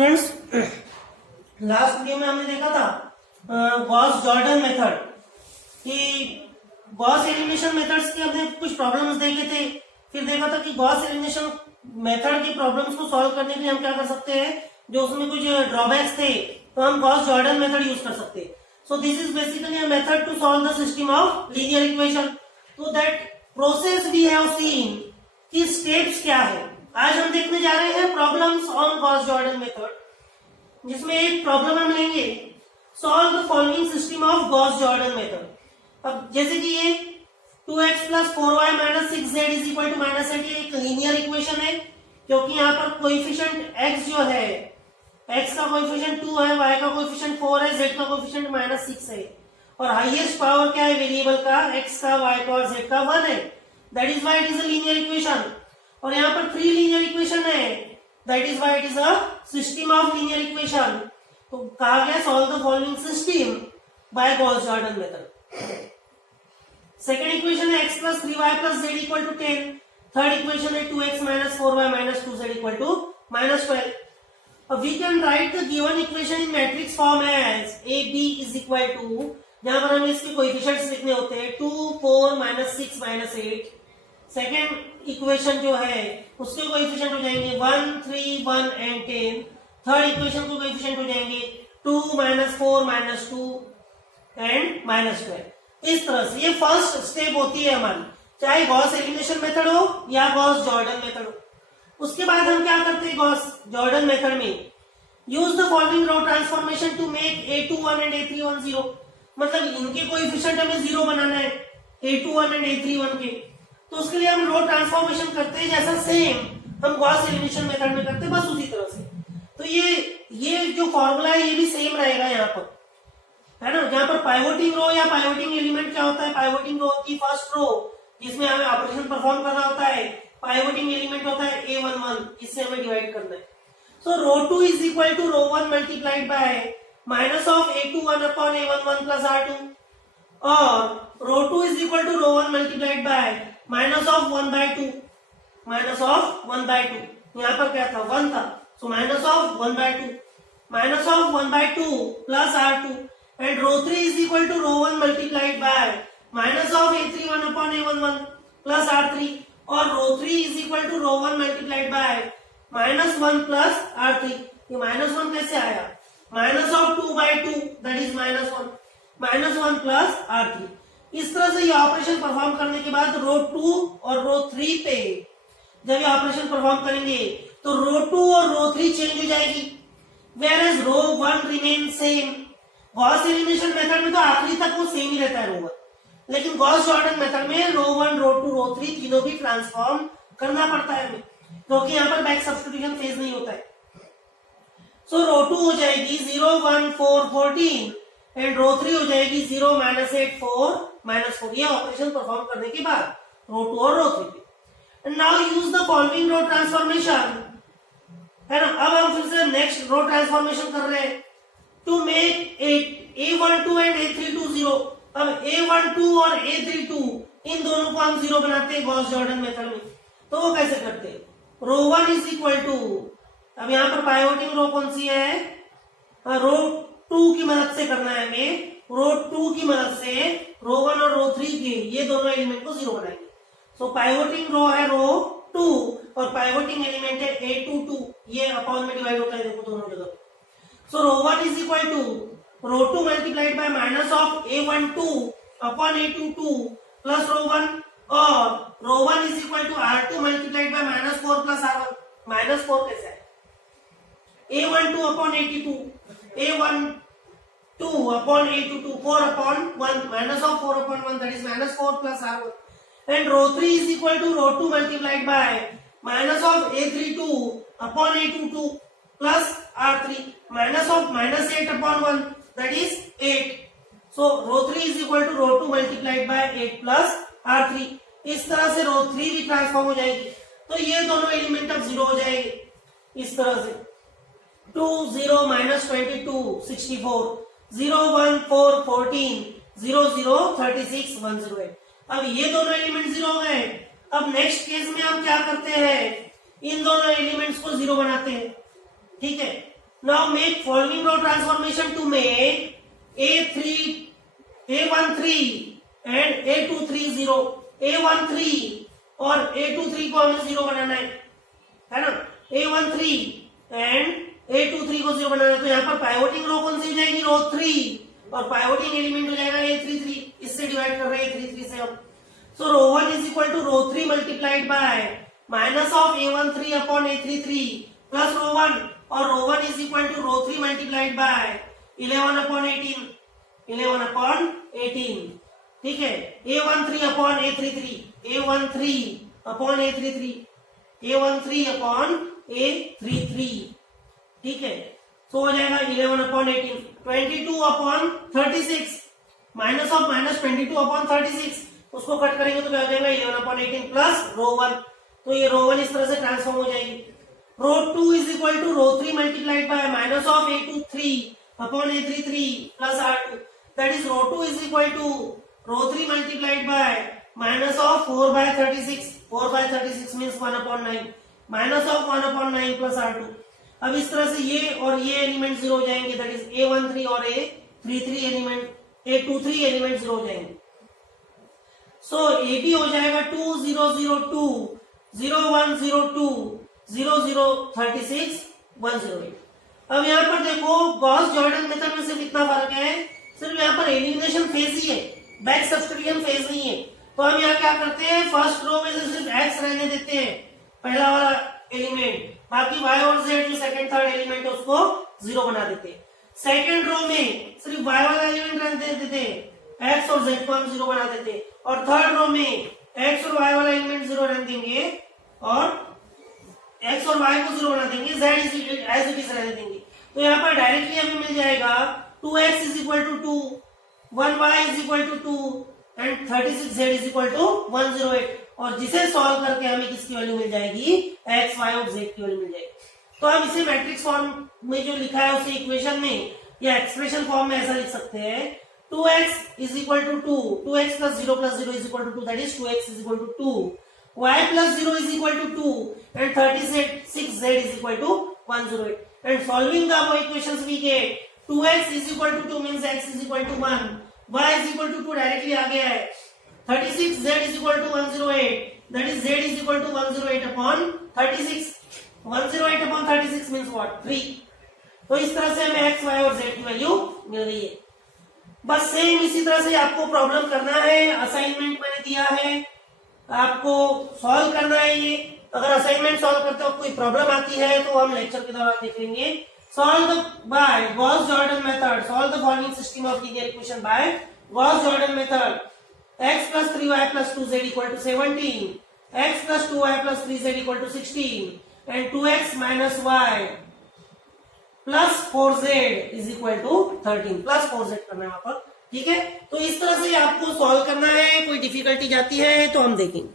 Students, last video में हमने देखा था गॉस जॉर्डन मेथड कि गॉस एलिमिनेशन मेथड्स के हमने कुछ प्रॉब्लम्स देखे थे। फिर देखा था कि गॉस एलिमिनेशन मेथड के प्रॉब्लम्स को सॉल्व करने के लिए हम क्या कर सकते हैं, जो उसमें कुछ ड्रॉबैक्स थे तो हम गॉस जॉर्डन मेथड यूज कर सकते हैं। So this is basically a method to solve the system of linear equation. तो that process we have seen कि स्टेप्स क्या है। आज हम देखने जा रहे हैं problems on Gauss Jordan method, जिसमें एक प्रॉब्लम हम लेंगे, solve the following system of Gauss Jordan method. अब जैसे कि ये 2x + 4y - 6z = -8 एक लीनियर इक्वेशन है, क्योंकि यहाँ पर कोएफिशिएंट x जो है, x का कोएफिशिएंट 2 है, y का कोएफिशिएंट 4 है, z का कोएफिशिएंट -6 है, और हाईएस्ट पावर क्या है वेरिएबल का, x का, y का और z का 1 है। That is why it is a linear equation. और यहाँ पर 3 लीनियर इक्वेशन है, that is why it is a system of linear equation. तो कहा गया solve the following system by Gauss Jordan method. Second equation है x + 3y + z = 10। Third equation है 2x - 4y - 2z = -12. We can write the given equation in matrix form as a b = जहां पर हमें इसके coefficients लिखने होते हैं 2, 4, -6, -8। Second equation जो है उसके कोएफिशिएंट हो जाएंगे 1, 3, 1 and 10। थर्ड इक्वेशन के कोएफिशिएंट हो जाएंगे 2, -4, -2 and -12। इस तरह से ये फर्स्ट स्टेप होती है हमारी, चाहे गॉस एलिमिनेशन मेथड हो या गॉस जॉर्डन मेथड हो। उसके बाद हम क्या करते हैं गॉस जॉर्डन मेथड में, use the following row transformation to make a21 and a31 0। मतलब इनके कोएफिशिएंट हमें 0 बनाना है, a21 and a31 के, तो उसके लिए हम रो ट्रांसफॉर्मेशन करते हैं जैसा सेम हम गॉस एलिमिनेशन मेथड में करते हैं, बस उसी तरह से। तो ये जो फॉर्मूला है ये भी सेम रहेगा यहाँ पर, है ना। जहां पर पाइवोटिंग रो या पाइवोटिंग एलिमेंट क्या होता है, पाइवोटिंग रो की फर्स्ट रो जिसमें हमें ऑपरेशन परफॉर्म करना होता है, पाइवोटिंग एलिमेंट होता है a11, इससे हमें डिवाइड करना है। So row two = row one multiplied by -a21 upon a11 + r2, और रो2 = रो1 मल्टीप्लाइड बाय -1/2 यहाँ पर क्या था, 1 था, सो -1/2 प्लस r2, एंड रो3 = row one multiplied by -a31 upon a11 plus r3, और रो3 = row one multiplied by -1 plus r3। ये -1 कैसे आया, -2/2 दैट इज -1 प्लस r3। इस तरह से ये ऑपरेशन परफॉर्म करने के बाद रो2 और रो3 पे जब ये ऑपरेशन परफॉर्म करेंगे तो रो2 और रो3 चेंज हो जाएगी, whereas row one remain same. Gauss elimination method में तो आखिरी तक वो सेम ही रहता है रो1, लेकिन गॉस जॉर्डन मेथड में रो1, रो2, रो3 तीनों भी ट्रांसफॉर्म करना पड़ता है हमें, क्योंकि यहाँ पर बैक सब्स्टिट्यूशन फेज नहीं होता है। सो रो2 हो जाएगी 0, 1, 4, 14, एंड रो3 हो जाएगी 0, -8, 4, -4। ये ऑपरेशन परफॉर्म करने के बाद रो2 और रो3 पे। Now use the following row transformation, है ना। अब हम फिर से नेक्स्ट रो ट्रांसफॉर्मेशन कर रहे हैं to make a12 and a32 0। अब a12 और a32 इन दोनों को हम 0 बनाते हैं गॉस जॉर्डन मेथड में। तो वो कैसे करते हैं, रो1 = अब यहाँ पर पाइवोटिंग रो कौन सी है, रो2 की मदद से करना है हमें, रो2 की मदद से रो1 और रो3 के ये दोनों एलिमेंट को 0 बनाएंगे। सो पाइवोटिंग रो है रो2 और पाइवोटिंग एलिमेंट है a22, ये अपॉन में डिवाइड होता है, देखो दोनों जगह। So row one = row two multiplied by -a12 upon a22 plus row one, और row one = r2 multiplied by -4 plus r1। -4 कैसे है, a12 upon a22, a12 upon a22, 4 upon 1, -4 upon 1, that is -4 plus r1, and रो3 = रो2 multiplied by -a32 upon a22 plus r3, -8 upon 1, that is 8. So रो3 = रो2 multiplied by 8 plus r3। इस तरह से रो3 भी transform हो जाएगी, तो ये दोनों एलिमेंट अब 0 हो जाएंगे इस तरह से। 2, 0, -22 64, 0, 1, 4 14, 0, 0 36 108। अब ये दोनों एलिमेंट 0 हो गए। अब नेक्स्ट केस में हम क्या करते हैं, इन दोनों एलिमेंट्स को 0 बनाते हैं, ठीक है। Now make following row transformation to make A13 and A23 0. A13 और A23 को हमें 0 बनाना है ना? A13 एंड A23 को 0 बनाना है, तो यहाँ पर पाइवोटिंग रो कौन सी हो जाएगी? रो 3, और पाइवोटिंग एलिमेंट हो जाएगा A33, इससे डिवाइड कर रहे हैं A33 से हम। So row 1 is equal to row 3 multiplied by minus of A13 upon A33 plus row 1, और row 1 is equal to row 3 multiplied by 11 upon 18, ठीक है? A13 upon A33, A13 upon A33, A13 upon A33, ठीक है? तो हो जाएगा 11 upon 18, 22 upon 36, minus of minus 22 upon 36, उसको cut करेंगे तो क्या हो जाएगा? 11 अपॉन 18 प्लस रो 1, तो ये रो 1 इस तरह से ट्रांसफॉर्म हो जाएगी। Row 2 is equal to row 3 multiplied by minus of A23 upon A33 plus R2, that is row 2 is equal to row 3 multiplied by minus of 4 by 36, 4 by 36 means 1 upon 9, minus of 1 upon 9 plus R2। अब इस तरह से ये और ये element 0 हो जाएंगे, that is A13 और A23 एलिमेंट, A23 एलिमेंट 0 हो जाएंगे। सो AB हो जाएगा 2 0 0 2 0 1 0 2 0 0 36 108। अब यहाँ पर देखो गॉस जॉर्डन मेथड में सिर्फ इतना फर्क है, सिर्फ यहाँ पर एलिमिनेशन फेज ही है, बैक सब्स्टिट्यूशन फेज नहीं है। तो हम यहाँ क्या करते हैं, फर्स्ट रो में सिर्फ x रहने देते हैं, पहला वाला एलिमेंट, बाकी y और z जो सेकंड थर्ड एलिमेंट है उसको 0 बना देते हैं। सेकंड रो में सिर्फ y वाला एलिमेंट रहने देते हैं, x और z को हम 0 बना देते हैं, और थर्ड रो में x और y वाला एलिमेंट 0 रहने देंगे और x और y को 0 बना देंगे, z एज इट इज रहने देंगे। तो यहाँ पर डायरेक्टली हमें मिल जाएगा 2x is equal to 2, 1y is equal to 2 and 36z is equal to 108, और जिसे सॉल्व करके हमें किसकी वैल्यू मिल जाएगी? x, y और z की वैल्यू मिल जाएगी। तो हम इसे मैट्रिक्स फॉर्म में जो लिखा है उसे इक्वेशन में या एक्सप्रेशन फॉर्म में ऐसा लिख सकते हैं, 2x is equal to 2, 2x plus 0 is equal to 2, that is 2x is equal to 2, y plus 0 is equal to 2 and 36z is equal to 108, and solving the above equations we get 2x is equal to 2 means x is equal to 1, y is equal to 2 directly आ गया है, 36z is equal to 108, that is z is equal to 108 upon 36, 108 upon 36 means what? 3। तो इस तरह से हमें x, y और z की वैल्यू मिल रही है। बस सेम इसी तरह से आपको प्रॉब्लम करना है, असाइनमेंट मैंने दिया है, आपको सॉल्व करना है ये। अगर असाइनमेंट सॉल्व करते वक्त कोई प्रॉब्लम आती है तो हम लेक्चर के दौरान देख लेंगे। Solve by Gauss Jordan method, solve the following system of linear equation by Gauss Jordan method. x plus 3y plus 2z equal to 17, x plus 2y plus 3z equal to 16 and 2x minus y plus 4z is equal to 13, plus 4z करना है वहां पर, ठीक है? तो इस तरह से आपको सॉल्व करना है, कोई डिफिकल्टी जाती है तो हम देखेंगे।